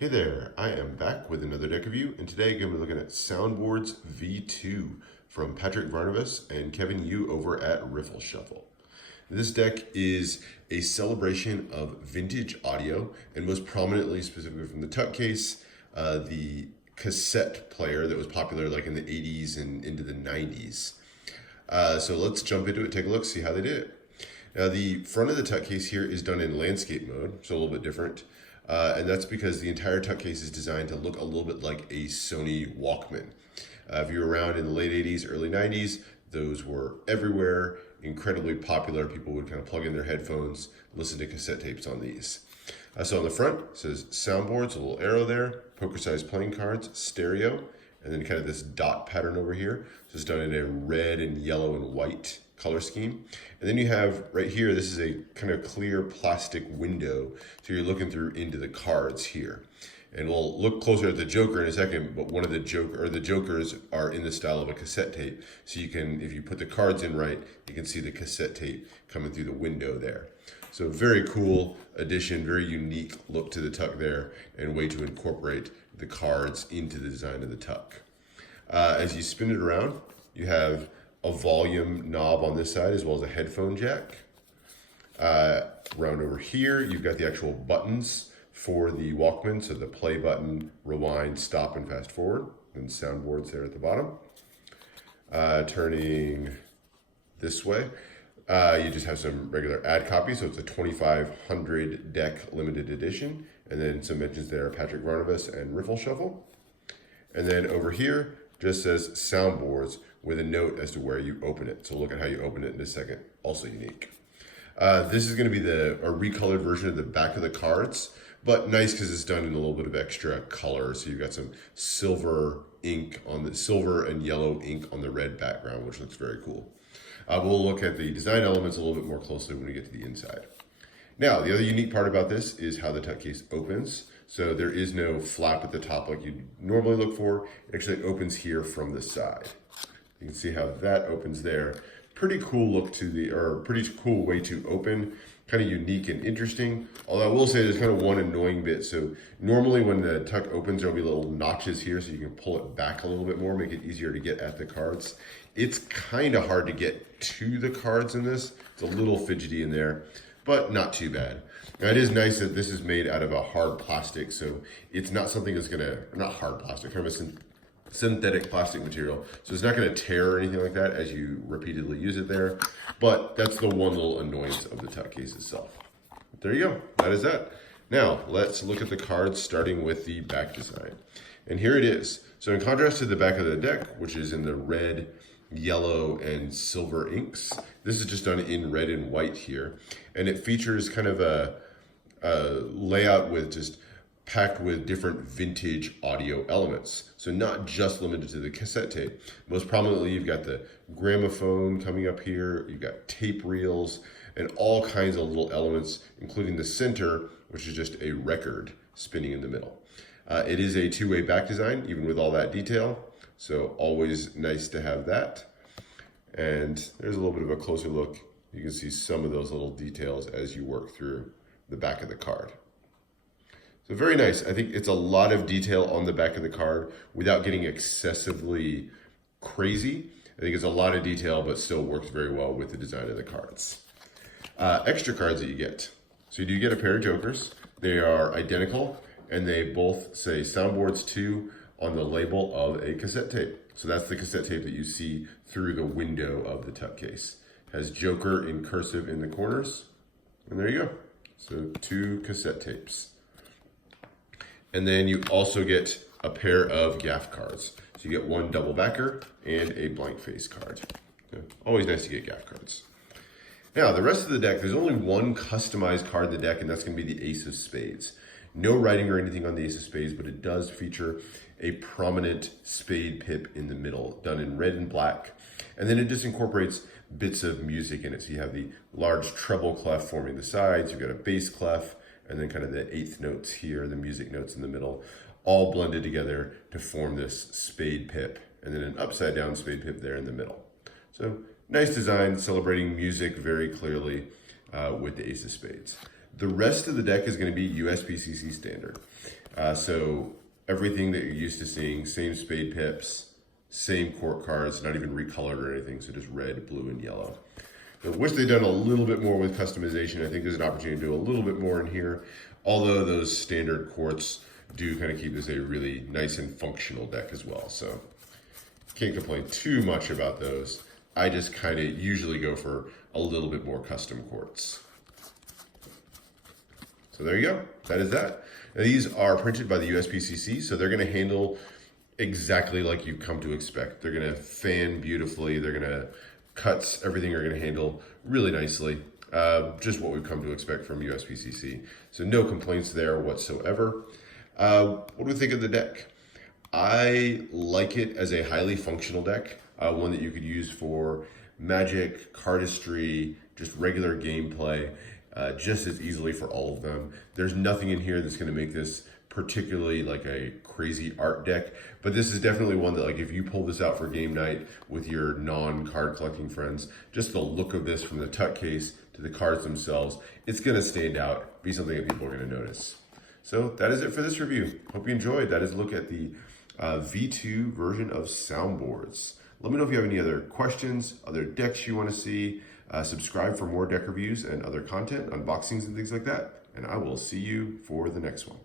Hey there, I am back with another deck review, and today I'm going to be looking at Soundboards V2 from Patrick Varnavas and Kevin Yu over at Riffleshuffle. This deck is a celebration of vintage audio, and most prominently, specifically from the Tuck case, the cassette player that was popular like in the 80s and into the 90s. So let's jump into it, take a look, see how they did it. Now the front of the Tuck case here is done in landscape mode, so a little bit different. And that's because the entire Tuck case is designed to look a little bit like a Sony Walkman. If you were around in the late 80s, early 90s, those were everywhere, incredibly popular. People would kind of plug in their headphones, listen to cassette tapes on these. So on the front, it says Soundboards, a little arrow there, poker-sized playing cards, stereo, and then kind of this dot pattern over here. So it's done in a red and yellow and white color scheme. And then you have right here, this is a kind of clear plastic window. So you're looking through into the cards here. And we'll look closer at the Joker in a second, but one of the Jokers are in the style of a cassette tape. So you can, if you put the cards in right, you can see the cassette tape coming through the window there. So very cool addition, very unique look to the Tuck there, and way to incorporate the cards into the design of the Tuck. As you spin it around, you have a volume knob on this side as well as a headphone jack. Round over here, you've got the actual buttons for the Walkman, so the play button, rewind, stop, and fast forward, and Soundboards there at the bottom. Turning this way, you just have some regular ad copy, so it's a 2500 deck limited edition, and then some mentions there, Patrick Varnavas and Riffleshuffle. And then over here, just says Soundboards with a note as to where you open it. So look at how you open it in a second, also unique. This is gonna be a recolored version of the back of the cards, but nice because it's done in a little bit of extra color. So you've got some silver ink on the silver and yellow ink on the red background, which looks very cool. We'll look at the design elements a little bit more closely when we get to the inside. Now, the other unique part about this is how the Tuck case opens. So there is no flap at the top like you normally look for. It actually opens here from the side. You can see how that opens there. Pretty cool look pretty cool way to open. Kind of unique and interesting. Although I will say there's kind of one annoying bit. So normally when the Tuck opens, there'll be little notches here so you can pull it back a little bit more, make it easier to get at the cards. It's kind of hard to get to the cards in this. It's a little fidgety in there, but not too bad. Now it is nice that this is made out of a hard plastic, so it's not something that's not hard plastic, kind of a synthetic plastic material. So it's not gonna tear or anything like that as you repeatedly use it there, but that's the one little annoyance of the Tuck case itself. There you go, that is that. Now, let's look at the cards starting with the back design. And here it is. So in contrast to the back of the deck, which is in the red, yellow, and silver inks, this is just done in red and white here. And it features kind of a layout with just packed with different vintage audio elements. So not just limited to the cassette tape. Most prominently, you've got the gramophone coming up here, you've got tape reels, and all kinds of little elements, including the center, which is just a record spinning in the middle. It is a two-way back design, even with all that detail. So always nice to have that. And there's a little bit of a closer look. You can see some of those little details as you work through the back of the card. So very nice. I think it's a lot of detail on the back of the card without getting excessively crazy. I think it's a lot of detail, but still works very well with the design of the cards. Extra cards that you get. So you do get a pair of Jokers. They are identical, and they both say Soundboards 2 on the label of a cassette tape. So that's the cassette tape that you see through the window of the Tuck case. It has Joker in cursive in the corners. And there you go. So 2 cassette tapes. And then you also get a pair of gaff cards. So you get one double backer and a blank face card. Always nice to get gaff cards. Now, the rest of the deck, there's only one customized card in the deck, and that's going to be the Ace of Spades. No writing or anything on the Ace of Spades, but it does feature a prominent spade pip in the middle, done in red and black. And then it just incorporates bits of music in it. So you have the large treble clef forming the sides, you've got a bass clef, and then kind of the eighth notes here, the music notes in the middle, all blended together to form this spade pip, and then an upside down spade pip there in the middle. So nice design, celebrating music very clearly with the Ace of Spades. The rest of the deck is going to be USPCC standard. So everything that you're used to seeing, same spade pips, same court cards, not even recolored or anything, so just red, blue, and yellow. I wish they'd done a little bit more with customization. I think there's an opportunity to do a little bit more in here, although those standard courts do kind of keep this a really nice and functional deck as well. So can't complain too much about those. I just kind of usually go for a little bit more custom courts. So there you go. That is that. Now, these are printed by the USPCC, so they're going to handle exactly like you've come to expect. They're going to fan beautifully. They're going to cuts, everything are going to handle really nicely. Just what we've come to expect from USPCC. So no complaints there whatsoever. What do we think of the deck? I like it as a highly functional deck, one that you could use for Magic, cardistry, just regular gameplay, just as easily for all of them. There's nothing in here that's going to make this particularly like a crazy art deck, but this is definitely one that, like, if you pull this out for game night with your non-card collecting friends, just the look of this from the tuck case to the cards themselves, it's going to stand out, be something that people are going to notice. So that is it for this review. Hope you enjoyed. That is a look at the V2 version of Soundboards. Let me know if you have any other questions, other decks you want to see. Subscribe for more deck reviews and other content, unboxings and things like that. And I will see you for the next one.